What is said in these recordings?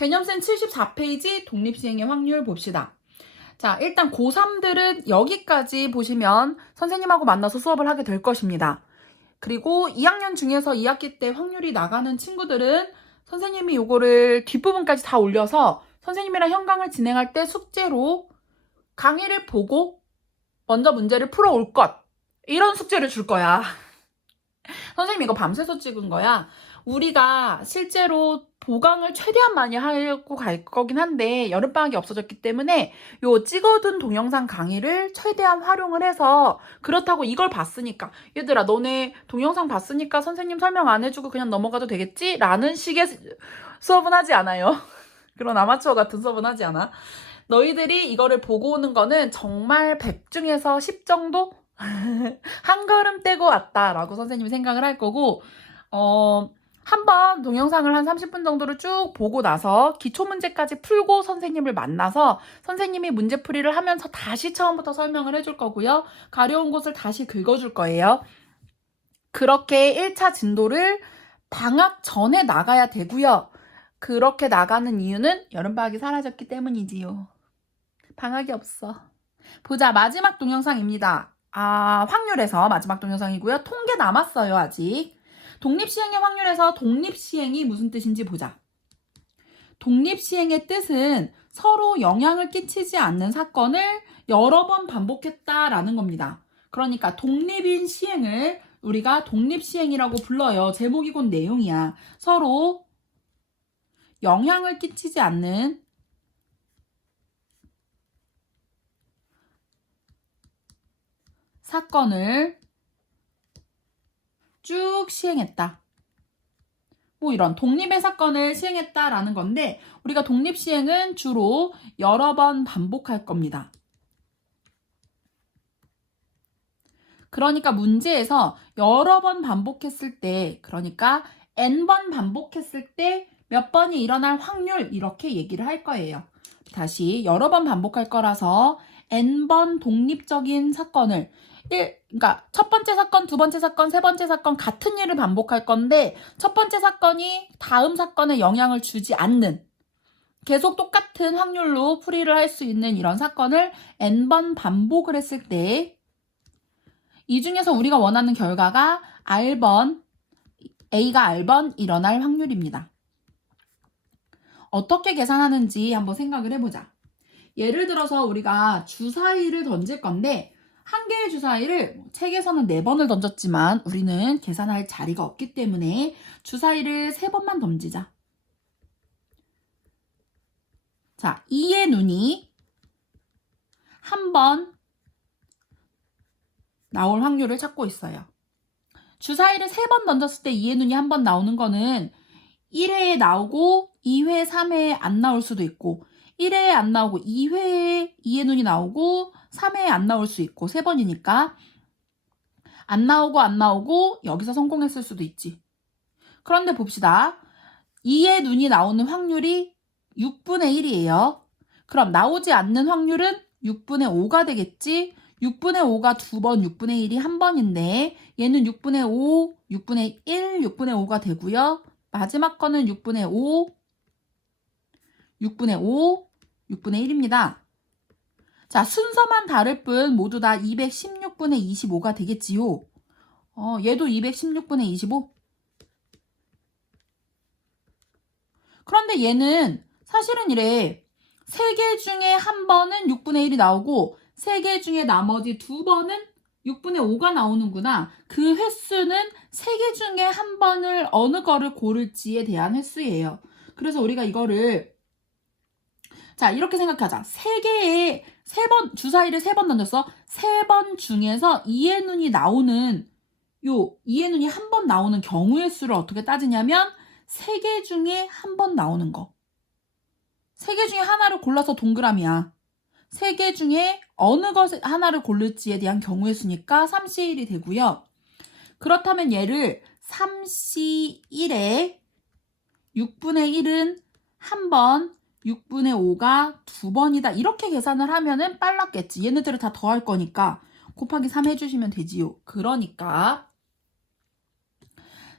개념센 74페이지 독립시행의 확률 봅시다. 자, 일단 고3들은 여기까지 보시면 선생님하고 만나서 수업을 하게 될 것입니다. 그리고 2학년 중에서 2학기 때 확률이 나가는 친구들은 선생님이 요거를 뒷부분까지 다 올려서 선생님이랑 현강을 진행할 때 숙제로 강의를 보고 먼저 문제를 풀어올 것. 이런 숙제를 줄 거야. 선생님 이거 밤새서 찍은 거야. 우리가 실제로 보강을 최대한 많이 하고 갈 거긴 한데 여름방학이 없어졌기 때문에 요 찍어둔 동영상 강의를 최대한 활용을 해서 그렇다고 이걸 봤으니까 얘들아 너네 동영상 봤으니까 선생님 설명 안 해주고 그냥 넘어가도 되겠지? 라는 식의 수업은 하지 않아요. 그런 아마추어 같은 수업은 하지 않아. 너희들이 이거를 보고 오는 거는 정말 100 중에서 10 정도? 한 걸음 떼고 왔다라고 선생님이 생각을 할 거고 한번 동영상을 한 30분 정도를 쭉 보고 나서 기초문제까지 풀고 선생님을 만나서 선생님이 문제풀이를 하면서 다시 처음부터 설명을 해줄 거고요. 가려운 곳을 다시 긁어줄 거예요. 그렇게 1차 진도를 방학 전에 나가야 되고요. 그렇게 나가는 이유는 여름방학이 사라졌기 때문이지요. 방학이 없어. 보자, 마지막 동영상입니다. 확률에서 마지막 동영상이고요. 통계 남았어요, 아직. 독립시행의 확률에서 독립시행이 무슨 뜻인지 보자. 독립시행의 뜻은 서로 영향을 끼치지 않는 사건을 여러 번 반복했다라는 겁니다. 그러니까 독립인 시행을 우리가 독립시행이라고 불러요. 제목이 곧 내용이야. 서로 영향을 끼치지 않는 사건을 쭉 시행했다. 뭐 이런 독립의 사건을 시행했다라는 건데 우리가 독립시행은 주로 여러 번 반복할 겁니다. 그러니까 문제에서 여러 번 반복했을 때 그러니까 n번 반복했을 때 몇 번이 일어날 확률 이렇게 얘기를 할 거예요. 다시 여러 번 반복할 거라서 n번 독립적인 사건을 그러니까 첫 번째 사건, 두 번째 사건, 세 번째 사건 같은 일을 반복할 건데 첫 번째 사건이 다음 사건에 영향을 주지 않는 계속 똑같은 확률로 풀이를 할 수 있는 이런 사건을 n번 반복을 했을 때 이 중에서 우리가 원하는 결과가 R번, A가 R번 일어날 확률입니다. 어떻게 계산하는지 한번 생각을 해보자. 예를 들어서 우리가 주사위를 던질 건데 한 개의 주사위를 책에서는 4번을 던졌지만 우리는 계산할 자리가 없기 때문에 주사위를 3번만 던지자. 자, 2의 눈이 한 번 나올 확률을 찾고 있어요. 주사위를 3번 던졌을 때 2의 눈이 한 번 나오는 거는 1회에 나오고 2회, 3회에 안 나올 수도 있고 1회에 안 나오고 2회에 2의 눈이 나오고 3회에 안 나올 수 있고 3번이니까 안 나오고 여기서 성공했을 수도 있지. 그런데 봅시다. 2의 눈이 나오는 확률이 6분의 1이에요. 그럼 나오지 않는 확률은 6분의 5가 되겠지. 6분의 5가 2번, 6분의 1이 한 번인데 얘는 6분의 5, 6분의 1, 6분의 5가 되고요. 마지막 거는 6분의 5, 6분의 5, 6분의 1입니다. 자, 순서만 다를 뿐 모두 다 216분의 25가 되겠지요. 얘도 216분의 25. 그런데 얘는 사실은 이래. 3개 중에 한 번은 6분의 1이 나오고 3개 중에 나머지 2번은 6분의 5가 나오는구나. 그 횟수는 3개 중에 한 번을 어느 거를 고를지에 대한 횟수예요. 그래서 우리가 이거를 자 이렇게 생각하자. 3번 주사위를 3번 던졌어. 3번 중에서 2의 눈이 나오는 2의 눈이 한 번 나오는 경우의 수를 어떻게 따지냐면 3개 중에 한 번 나오는 거. 3개 중에 하나를 골라서 동그라미야. 3개 중에 어느 것 하나를 고를지에 대한 경우의 수니까 3C1이 되고요. 그렇다면 얘를 3C1에 6분의 1은 한 번, 6분의 5가 2번이다. 이렇게 계산을 하면은 빨랐겠지. 얘네들을 다 더할 거니까 곱하기 3 해주시면 되지요. 그러니까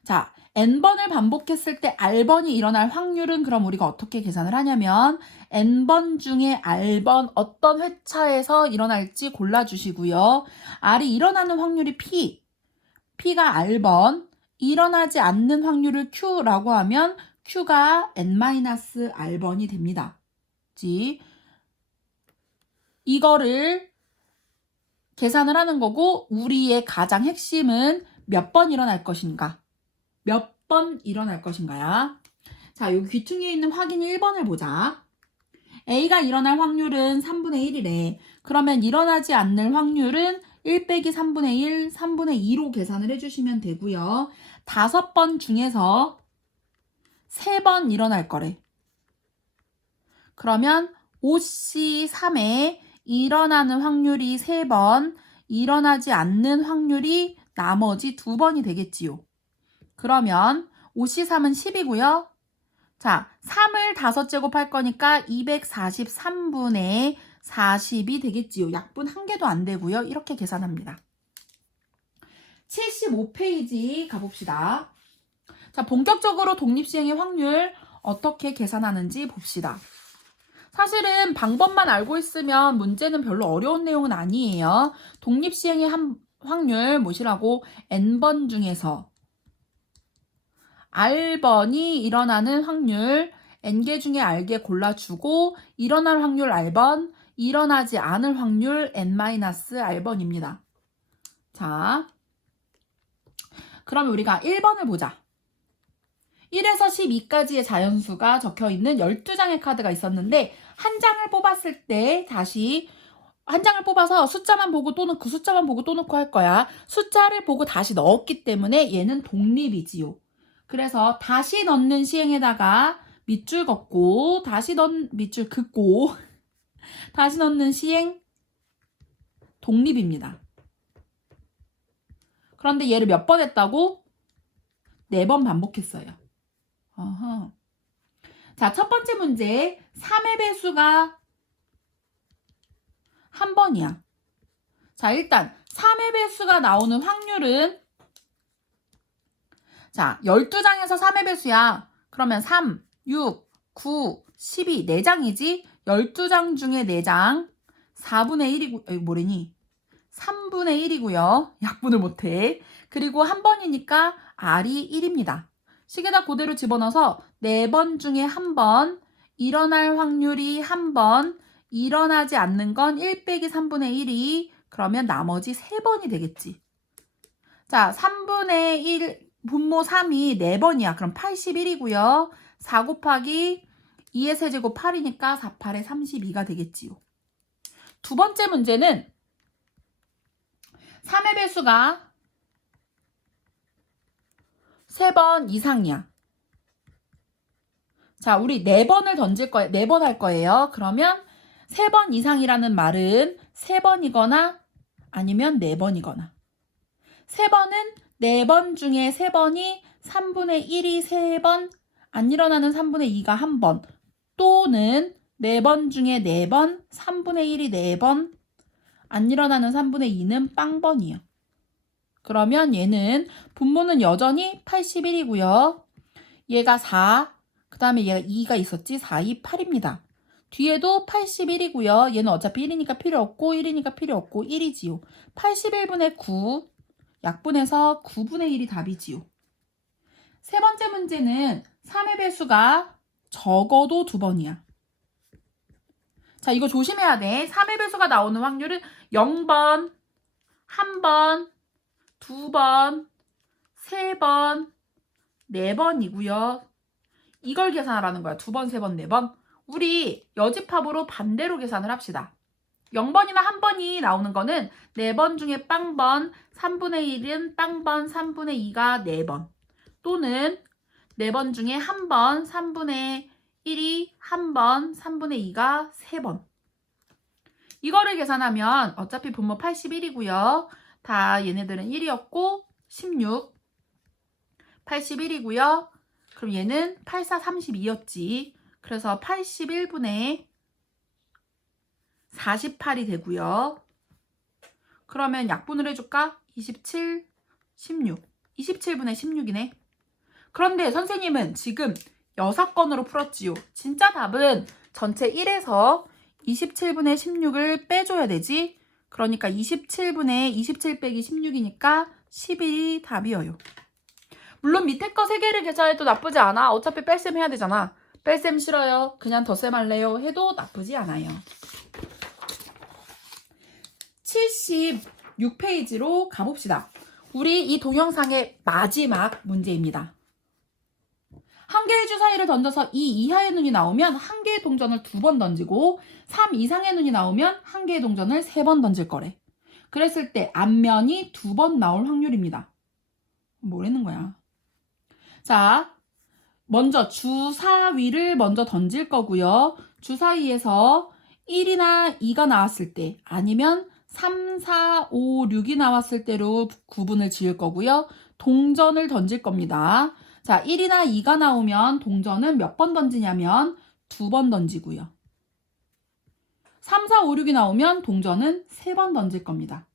자, n번을 반복했을 때 r번이 일어날 확률은 그럼 우리가 어떻게 계산을 하냐면 n번 중에 r번 어떤 회차에서 일어날지 골라주시고요. r이 일어나는 확률이 p가 r번, 일어나지 않는 확률을 q라고 하면 q가 n-r번이 됩니다. 이거를 계산을 하는 거고 우리의 가장 핵심은 몇 번 일어날 것인가? 몇 번 일어날 것인가야? 자, 여기 귀퉁이에 있는 확인 1번을 보자. A가 일어날 확률은 3분의 1이래. 그러면 일어나지 않는 확률은 1 빼기 3분의 1, 3분의 2로 계산을 해주시면 되고요. 5번 중에서 3번 일어날 거래. 그러면 5C3에 일어나는 확률이 3번, 일어나지 않는 확률이 나머지 2번이 되겠지요. 그러면 5C3은 10이고요. 자, 3을 5제곱할 거니까 243분의 40이 되겠지요. 약분 1개도 안 되고요. 이렇게 계산합니다. 75페이지 가봅시다. 자, 본격적으로 독립시행의 확률 어떻게 계산하는지 봅시다. 사실은 방법만 알고 있으면 문제는 별로 어려운 내용은 아니에요. 독립시행의 확률 뭐시라고? n번 중에서 r번이 일어나는 확률 n개 중에 r개 골라주고 일어날 확률 r번, 일어나지 않을 확률 n-r번입니다. 자, 그러면 우리가 1번을 보자. 1에서 12까지의 자연수가 적혀있는 12장의 카드가 있었는데 한 장을 뽑았을 때 다시 한 장을 뽑아서 숫자만 보고 또 넣고 숫자만 보고 또 넣고 할 거야. 숫자를 보고 다시 넣었기 때문에 얘는 독립이지요. 그래서 다시 넣는 시행에다가 밑줄 긋고 다시 밑줄 긋고 다시 넣는 시행 독립입니다. 그런데 얘를 몇 번 했다고? 4번 반복했어요. 어허. 자, 첫 번째 문제 3의 배수가 한 번이야. 자, 일단 3의 배수가 나오는 확률은 자, 12장에서 3의 배수야. 그러면 3, 6, 9, 12, 4장이지? 12장 중에 4장 4분의 1이고, 뭐래니? 3분의 1이고요. 약분을 못해. 그리고 한 번이니까 R이 1입니다. 식에다 그대로 집어넣어서 4번 중에 한 번, 일어날 확률이 한 번, 일어나지 않는 건 1 빼기 3분의 1이 그러면 나머지 3번이 되겠지. 자, 3분의 1, 분모 3이 4번이야. 그럼 81이고요. 4 곱하기 2의 세제곱 8이니까 4, 8에 32가 되겠지요. 두 번째 문제는 3의 배수가 3번 이상이야. 자, 우리 4번을 던질 거예요. 4번 할 거예요. 그러면 3번 이상이라는 말은 3번이거나 아니면 4번이거나. 3번은 4번 중에 3번이 3분의 1이 3번, 안 일어나는 3분의 2가 1번, 또는 4번 중에 4번, 3분의 1이 4번, 안 일어나는 3분의 2는 빵번이에요. 그러면 얘는 분모는 여전히 81이고요. 얘가 4, 그 다음에 얘가 2가 있었지? 4, 2, 8입니다. 뒤에도 81이고요. 얘는 어차피 1이니까 필요 없고 1이니까 필요 없고 1이지요. 81분의 9, 약분해서 9분의 1이 답이지요. 세 번째 문제는 3의 배수가 적어도 2번이야. 자, 이거 조심해야 돼. 3의 배수가 나오는 확률은 0번, 1번, 2번, 3번, 4번이고요. 이걸 계산하라는 거야. 2번, 3번, 4번. 우리 여집합으로 반대로 계산을 합시다. 0번이나 1번이 나오는 거는 4번 중에 빵번, 3분의 1은 빵번, 3분의 2가 4번. 또는 4번 중에 1번, 3분의 1이 1번, 3분의 2가 3번. 이거를 계산하면 어차피 분모 81이고요. 다 얘네들은 1이었고 16, 81이고요. 그럼 얘는 84, 32였지. 그래서 81분의 48이 되고요. 그러면 약분을 해줄까? 27, 16. 27분의 16이네. 그런데 선생님은 지금 6건으로 풀었지요. 진짜 답은 전체 1에서 27분의 16을 빼줘야 되지. 그러니까 27분의 27 빼기 16이니까 10이 답이에요. 물론 밑에 거 3개를 계산해도 나쁘지 않아. 어차피 뺄셈 해야 되잖아. 뺄셈 싫어요. 그냥 덧셈 할래요. 해도 나쁘지 않아요. 76페이지로 가봅시다. 우리 이 동영상의 마지막 문제입니다. 한 개의 주사위를 던져서 2 이하의 눈이 나오면 한 개의 동전을 2번 던지고 3 이상의 눈이 나오면 한 개의 동전을 3번 던질 거래. 그랬을 때 앞면이 2번 나올 확률입니다. 뭐라는 거야? 자, 먼저 주사위를 먼저 던질 거고요. 주사위에서 1이나 2가 나왔을 때 아니면 3, 4, 5, 6이 나왔을 때로 구분을 지을 거고요. 동전을 던질 겁니다. 자, 1이나 2가 나오면 동전은 몇 번 던지냐면 2번 던지고요. 3, 4, 5, 6이 나오면 동전은 3번 던질 겁니다.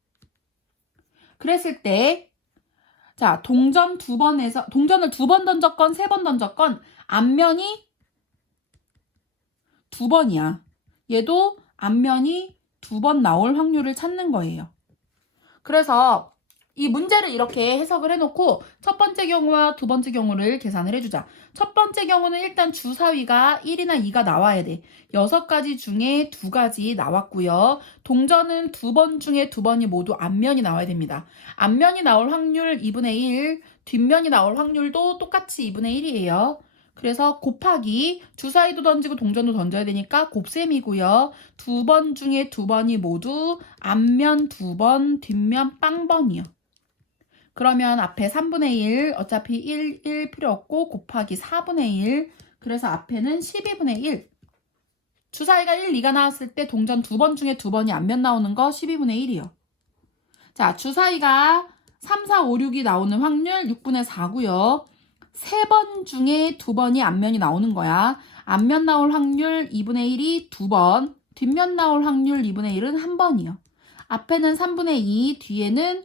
그랬을 때 자, 동전을 2번 던졌건 3번 던졌건 앞면이 2번이야. 얘도 앞면이 2번 나올 확률을 찾는 거예요. 그래서 이 문제를 이렇게 해석을 해놓고 첫 번째 경우와 두 번째 경우를 계산을 해주자. 첫 번째 경우는 일단 주사위가 1이나 2가 나와야 돼. 6가지 중에 2가지 나왔고요. 동전은 2번 중에 2번이 모두 앞면이 나와야 됩니다. 앞면이 나올 확률 2분의 1, 뒷면이 나올 확률도 똑같이 2분의 1이에요. 그래서 곱하기 주사위도 던지고 동전도 던져야 되니까 곱셈이고요. 2번 중에 2번이 모두 앞면 2번, 뒷면 빵번이요. 그러면 앞에 3분의 1, 어차피 1 필요 없고 곱하기 4분의 1, 그래서 앞에는 12분의 1. 주사위가 1, 2가 나왔을 때 동전 2번 중에 2번이 앞면 나오는 거 12분의 1이요. 자, 주사위가 3, 4, 5, 6이 나오는 확률 6분의 4고요. 3번 중에 2번이 앞면이 나오는 거야. 앞면 나올 확률 2분의 1이 2번, 뒷면 나올 확률 2분의 1은 1번이요. 앞에는 3분의 2, 뒤에는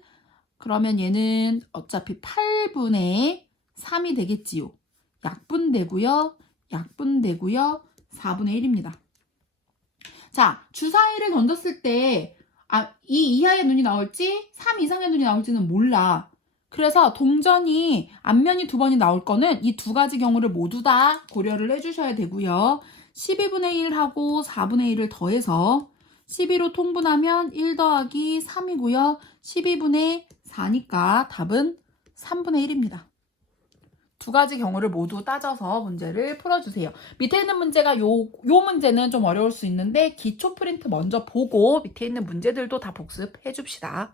그러면 얘는 어차피 8분의 3이 되겠지요. 약분되고요. 약분되고요. 4분의 1입니다. 자, 주사위를 던졌을 때 2 이하의 눈이 나올지 3 이상의 눈이 나올지는 몰라. 그래서 동전이 앞면이 2번이 나올 거는 이 2가지 경우를 모두 다 고려를 해주셔야 되고요. 12분의 1하고 4분의 1을 더해서 12로 통분하면 1 더하기 3이고요. 12분의 4니까 답은 3분의 1입니다. 2가지 경우를 모두 따져서 문제를 풀어주세요. 밑에 있는 문제가 요 문제는 좀 어려울 수 있는데 기초 프린트 먼저 보고 밑에 있는 문제들도 다 복습해 줍시다.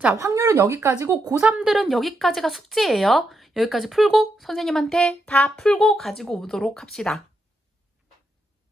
자, 확률은 여기까지고 고3들은 여기까지가 숙제예요. 여기까지 풀고 선생님한테 다 풀고 가지고 오도록 합시다.